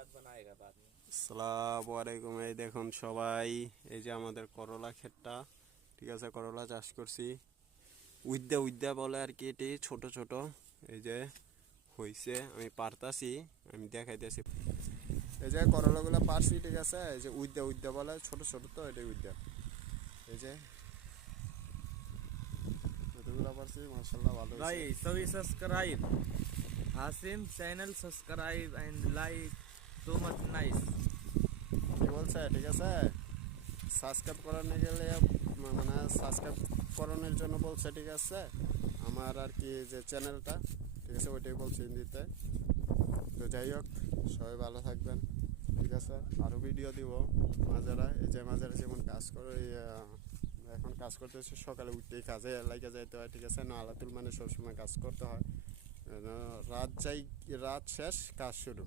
আসসালামু আলাইকুম। এই দেখুন সবাই, এই যে আমাদের করলা ক্ষেতটা, ঠিক আছে, করলা চাষ করছি। উইদ্যা উইদ্যা বলে আর কি, এটি ছোট ছোট এই যে হইছে, আমি পারতাছি, আমি দেখাইতেছি। এই যে করলাগুলো পারছি, ঠিক আছে, এই যে উইদ্যা উইদ্যা বলে, ছোট ছোট, তো এটাই উইদ্যা। এই যে এতগুলো পারছি, মাশাআল্লাহ ভালো হয়েছে। Guys, so we subscribe Hasim channel, subscribe and like, so much nice. কি বলছে, ঠিক আছে, সাবস্ক্রাইব করানো গেলে মানে সাবস্ক্রাইব করানোর জন্য বলছে, ঠিক আছে, আমার আর কি যে চ্যানেলটা, ঠিক আছে, ওইটাই বলছে হিন্দিতে। তো যাই হোক, সবাই ভালো থাকবেন, ঠিক আছে। আরও ভিডিও দিব মাঝারা, এই যে মাঝারা যেমন কাজ করে, এখন কাজ করতেছে, সকালে উঠতেই কাজে লাগে যাইতে হয়, ঠিক আছে, নালাতুল মানে সবসময় কাজ করতে হয়, রাত শেষ কাজ শুরু।